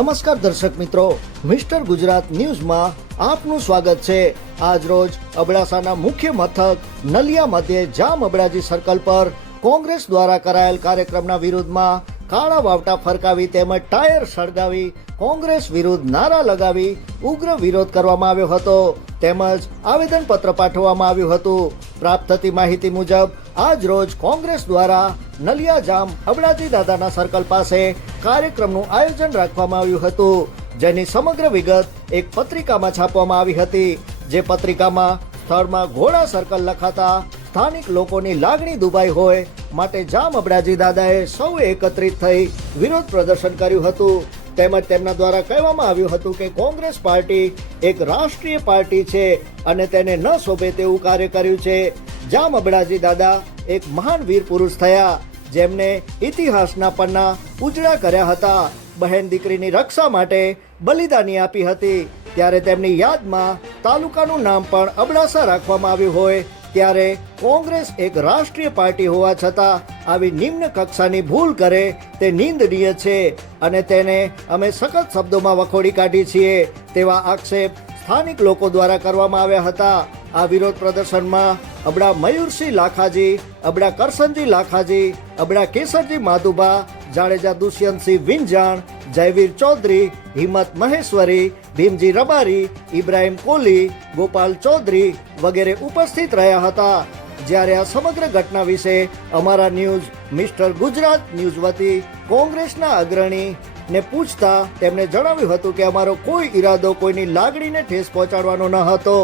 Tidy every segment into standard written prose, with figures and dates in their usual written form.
નમસ્કાર દર્શક મિત્રો, મિસ્ટર ગુજરાત ન્યૂઝમાં આપનું સ્વાગત છે। આજ રોજ અબડાસાના મુખ્ય મથક નલિયા મધ્યે જામ અબડાજી સર્કલ પર કોંગ્રેસ દ્વારા કરાયેલ કાર્યક્રમના વિરોધમાં કાળા વાવટા ફરકાવી તેમજ ટાયર સળગાવી કોંગ્રેસ વિરુદ્ધ નારા લગાવી ઉગ્ર વિરોધ કરવામાં આવ્યો હતો તેમજ આવેદનપત્ર પાઠવવામાં આવ્યું હતું। પ્રાપ્ત થતી માહિતી મુજબ આજ રોજ કોંગ્રેસ દ્વારા નલિયા જામ અબડાજી દાદાના સર્કલ પાસે કાર્યક્રમનું આયોજન રાખવામાં આવ્યું હતું, જેની સમગ્ર વિગત એક પત્રિકામાં છાપવામાં આવી હતી। જે પત્રિકામાં સ્થળમાં ઘોડા સર્કલ લખાતા સ્થાનિક લોકોની લાગણી દુભાઈ હોય માટે જામ અબડાજી દાદાએ સૌએ એકત્રિત થઈ વિરોધ પ્રદર્શન કર્યું હતું તેમજ તેમના દ્વારા કહેવામાં આવ્યું હતું કે કોંગ્રેસ પાર્ટી એક રાષ્ટ્રીય પાર્ટી છે અને તેને ન શોભે તેવું કાર્ય કર્યું છે। જામ અબડાજી દાદા એક મહાન વીર પુરુષ થયા જેમને ઇતિહાસના પન્ના ઉજળા કર્યા હતા। બહેન દીકરીની રક્ષા માટે બલિદાની આપી હતી, ત્યારે તેમની યાદમાં તાલુકાનું નામ પણ અબડાસા રાખવામાં આવ્યું હોય ત્યારે કોંગ્રેસ એક રાષ્ટ્રીય પાર્ટી હોવા છતાં આવી નિમ્ન કક્ષાની ભૂલ કરે તે નિંદનીય છે અને તેને અમે સખત શબ્દોમાં વખોડી કાઢી છીએ તેવા આક્ષેપ સ્થાનિક લોકો દ્વારા કરવામાં આવ્યા હતા। આ વિરોધ પ્રદર્શનમાં અબડા મયુરસિંહ લાખાજી, અબડા કરસનજી લાખાજી, અબડા કેસરજી માધુબા, જાડેજા દુષ્યંતસિંહ વિંજાણ, જયવીર ચૌધરી, હિંમત મહેશ્વરી, ભીમજી રબારી, ઇબ્રાહિમ કોલી, ગોપાલ ચૌધરી વગેરે ઉપસ્થિત રહ્યા હતા। જ્યારે આ સમગ્ર ઘટના વિશે અમારા ન્યૂઝ મિસ્ટર ગુજરાત ન્યૂઝ વતી કોંગ્રેસના અગ્રણી ને પૂછતા તેમણે જણાવ્યું હતું કે અમારો કોઈ ઈરાદો કોઈની લાગણીને ઠેસ પહોંચાડવાનો ન હતો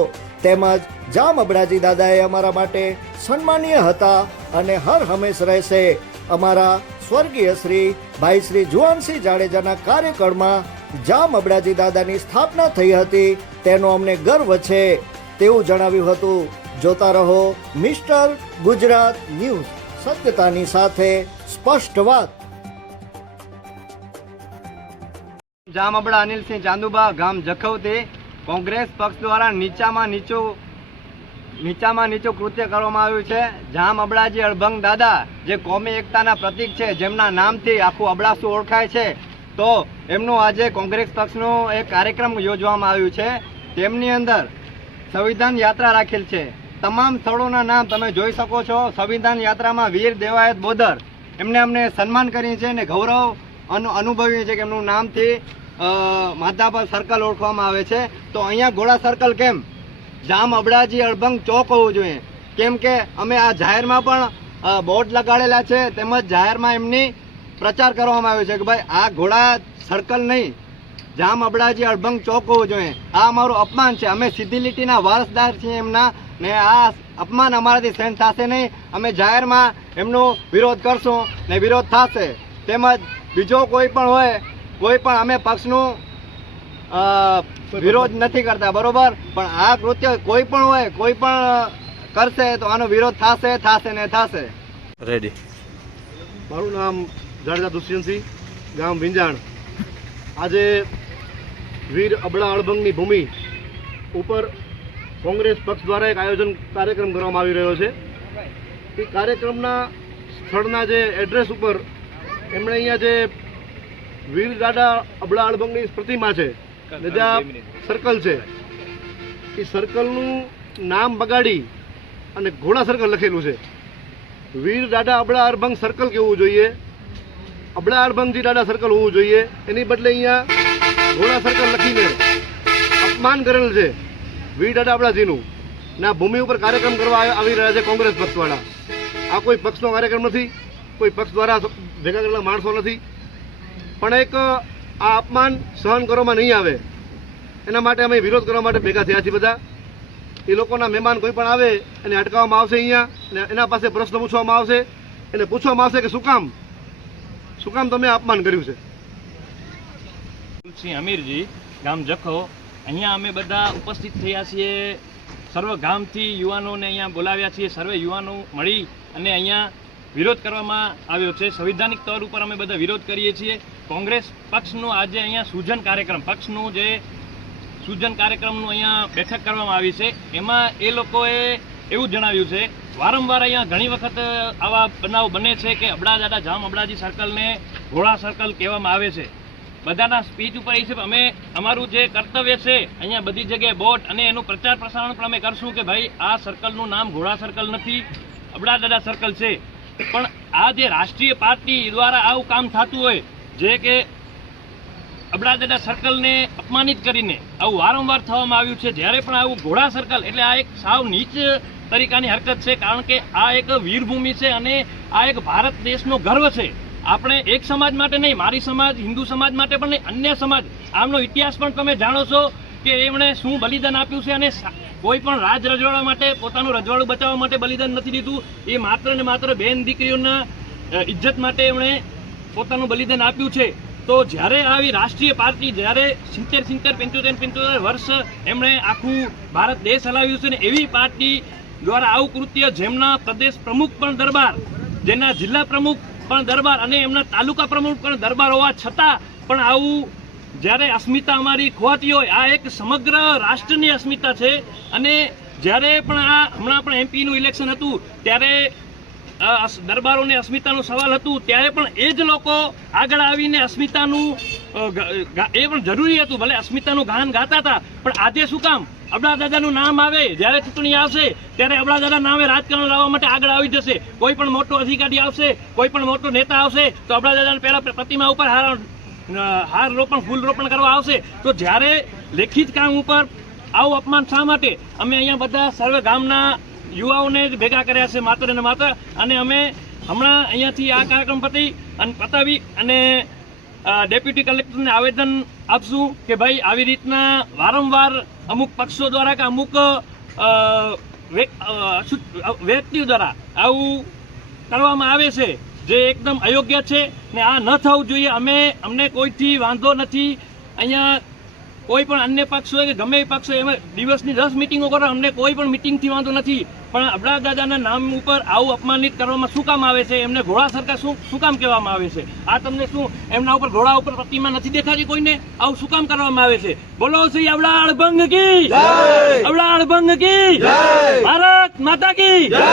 તેમજ જામ અબડાજી દાદાએ અમારા માટે સન્માનીય હતા અને હર હંમેશ રહેશે। અમારા સ્વર્ગીય શ્રી ભાઈ શ્રી જુવાનસિંહ જાડેજાના કાર્યકાળમાં જામ અબડાજી દાદાની સ્થાપના થઈ હતી તેનો અમને ગર્વ છે તેવું જણાવ્યું હતું। જોતા રહો મિસ્ટર ગુજરાત ન્યૂઝ, સત્યતાની સાથે સ્પષ્ટ વાત। જામ અબડા અનિલસિંહ ચાંદુબા, ગામ જખૌથી કોંગ્રેસ પક્ષ દ્વારા નીચામાં નીચું કૃત્ય કરવામાં આવ્યું છે। જામ અબડાજી અડભંગ દાદા જે કોમી એકતાના પ્રતીક છે, જેમના નામથી આખું અબડાસું ઓળખાય છે, તો એમનું આજે કોંગ્રેસ પક્ષનું એક કાર્યક્રમ યોજવામાં આવ્યું છે। તેમની અંદર સંવિધાન યાત્રા રાખેલ છે। તમામ સ્થળોના નામ તમે જોઈ શકો છો। સંવિધાન યાત્રામાં વીર દેવાયત બોદર એમને અમને સન્માન કર્યું છે અને ગૌરવ અનુભવ્યું છે કે એમનું નામથી માધાપર સર્કલ ઓળખવામાં આવે છે। તો અહીંયા ઘોડા સર્કલ કેમ? જામ અબડાજી અડભંગ ચોક હોવું જોઈએ, કેમ કે અમે આ જાહેરમાં પણ બોર્ડ લગાડેલા છે તેમજ જાહેરમાં એમની પ્રચાર કરવામાં આવ્યો છે કે ભાઈ આ ઘોડા સર્કલ નહીં, જામ અબડાજી અડભંગ ચોક હોવું જોઈએ। આ અમારું અપમાન છે, અમે સીધી લીટીના વારસદાર છીએ એમના ને આ અપમાન અમારાથી સહન થશે નહીં। અમે જાહેરમાં એમનો વિરોધ કરશું ને વિરોધ થશે। તેમજ બીજો કોઈ પણ હોય, કોઈ પણ અમે પક્ષનું વિરોધ નથી કરતા બરોબર, પણ આ કૃત્ય કોઈ પણ હોય, કોઈ પણ કરશે તો આનો વિરોધ થશે ને થશે। રેડી। મારું નામ જાડેજા દુષ્યંતસિંહ, ગામ વિંજાણ। આજે વીર અબડા અડભંગની ભૂમિ ઉપર કોંગ્રેસ પક્ષ દ્વારા એક કાર્યક્રમ કરવામાં આવી રહ્યો છે। એ કાર્યક્રમના સ્થળના જે એડ્રેસ ઉપર એમણે અહીંયા જે વીર દાદા અબડા અડભંગની પ્રતિમા છે, જ્યાં સર્કલ છે, એ સર્કલનું નામ બગાડી અને ઘોડા સર્કલ લખેલું છે। વીર દાદા અબડા અડભંગ સર્કલ કેવું જોઈએ, અબડા અડભંગજી દાદા સર્કલ હોવું જોઈએ, એની બદલે અહીંયા ઘોડા સર્કલ લખીને અપમાન કરેલ છે વીર દાદા અબડાજીનું। ના ભૂમિ ઉપર કાર્યક્રમ કરવા આવી રહ્યા છે કોંગ્રેસ પક્ષવાળા। આ કોઈ પક્ષનો કાર્યક્રમ નથી, કોઈ પક્ષ દ્વારા ભેગા કરેલા માણસો નથી, પણ એક આ અપમાન સહન કરવામાં નહીં આવે એના માટે અમે વિરોધ કરવા માટે ભેગા થયા છીએ બધા। એ લોકોના મહેમાન કોઈ પણ આવે એને અટકાવવામાં આવશે અહીંયા અને એના પાસે પ્રશ્ન પૂછવામાં આવશે, એને પૂછવામાં આવશે કે શું કામ તમે અપમાન કર્યું છે। સિંહ અમીરજી, ગામ જખો, અહીંયા અમે બધા ઉપસ્થિત થયા છીએ। સર્વ ગામથી યુવાનોને અહીંયા બોલાવ્યા છીએ, સર્વે યુવાનો મળી અને અહીંયા વિરોધ કરવામાં આવ્યો છે। સંવિધાનિક તौर ઉપર અમે બધા વિરોધ કરીએ છીએ। કોંગ્રેસ પક્ષનું આજે અહીંયા સૂજન કાર્યક્રમનું અહીંયા બેઠક કરવામાં આવી છે। એમાં એ લોકોએ એવું જણાવ્યું છે, વારંવાર અહીંયા ઘણી વખત આવા બનાવ બને છે કે અબડા દાદા જામ અબડાજી સર્કલને ઘોડા સર્કલ કહેવામાં આવે છે। બધાના સ્પીચ ઉપર એ છે અમે અમારું જે કર્તવ્ય છે અહીંયા બધી જગ્યાએ બોટ અને એનું પ્રચાર પ્રસારણ પણ અમે કરશું કે ભાઈ આ સર્કલનું નામ ઘોડા સર્કલ નથી, અબડા દાદા સર્કલ છે. પણ આ જે રાષ્ટ્રીય પાર્ટી દ્વારા આવું કામ થતું હોય, જે કે અબડા દાદા સર્કલને અપમાનિત કરીને આવું વારંવાર થવામાં આવ્યું છે. જ્યારે પણ આવું ઘોડા સર્કલ એટલે આ એક સાવ નીચ તરીકાની હરકત છે, કારણ કે આ એક વીરભૂમિ છે અને આ એક ભારત દેશનો ગર્વ છે. આપણે એક સમાજ માટે નહીં, મારી સમાજ, હિન્દુ સમાજ માટે પણ નહીં, અન્ય સમાજ, આમનો ઇતિહાસ પણ તમે જાણો છો કે એમણે શું બલિદાન આપ્યું છે. અને કોઈ પણ રાજ રજવાડા માટે, પોતાનું રજવાડું બચાવવા માટે બલિદાન નથી દીધું. એ માત્ર ને માત્ર બેન દીકરીઓના ઇજ્જત માટે એમણે પોતાનું બલિદાન આપ્યું છે. તો જ્યારે આવી રાષ્ટ્રીય પાર્ટી, જ્યારે 75 વર્ષ એમણે આખું ભારત દેશ હલાવ્યું છે ને એવી પાર્ટી દ્વારા આવું કૃત્ય, જેમના પ્રદેશ પ્રમુખ પણ દરબાર, જેના જિલ્લા પ્રમુખ પણ દરબાર અને એમના તાલુકા પ્રમુખ પણ દરબાર હોવા છતાં પણ આવું જ્યારે અસ્મિતા અમારી ખોવાતી હોય, આ એક સમગ્ર રાષ્ટ્રની અસ્મિતા છે. અને જ્યારે પણ આ હમણાં પણ એમપીનું ઇલેક્શન હતું ત્યારે દરબારોને અસ્મિતાનું સવાલ હતું, ત્યારે પણ એ જ લોકો આગળ આવીને અસ્મિતાનું એ પણ જરૂરી હતું, ભલે અસ્મિતાનું ગાન ગાતા હતા, પણ આજે શું કામ અબડા દાદાનું નામ આવે, જ્યારે ચૂંટણી આવશે ત્યારે અબડા દાદા નામે રાજકારણ લાવવા માટે આગળ આવી જશે. કોઈ પણ મોટો અધિકારી આવશે, કોઈ પણ મોટો નેતા આવશે તો અબડા દાદાને પહેલા પ્રતિમા ઉપર હાર રોપણ, ફૂલ રોપણ કરવા આવશે. તો જ્યારે લેખિત કામ ઉપર આવું અપમાન શા માટે? અમે અહીંયા બધા સર્વે ગામના યુવાઓને જ ભેગા કર્યા છે માત્ર ને માત્ર. અને અમે હમણાં અહીંયાથી આ કાર્યક્રમ પતાવી અને ડેપ્યુટી કલેક્ટરને આવેદન આપશું કે ભાઈ આવી રીતના વારંવાર અમુક પક્ષો દ્વારા કે અમુક વ્યક્તિઓ દ્વારા આવું કરવામાં આવે છે જે એકદમ અયોગ્ય છે ને આ ન થવું જોઈએ. અમને કોઈથી વાંધો નથી. અહીંયા કોઈ પણ અન્ય પક્ષ હોય કે ગમે એ પક્ષ હોય, એમાં દિવસની 10 મિટિંગો કરો, અમને કોઈ પણ મિટિંગથી વાંધો નથી. પણ અબડા દાદાના નામ ઉપર આવું અપમાનિત કરવામાં શું કામ આવે છે? એમને ઘોડા સરકાર શું કામ કહેવામાં આવે છે? આ તમને શું એમના ઉપર ઘોડા ઉપર પ્રતિમા નથી દેખાતી કોઈને? આવું શું કામ કરવામાં આવે છે? બોલો શ્રી અબડા અડભંગ કી જય! અબડા અડભંગ કી જય! ભારત માતા કી જય!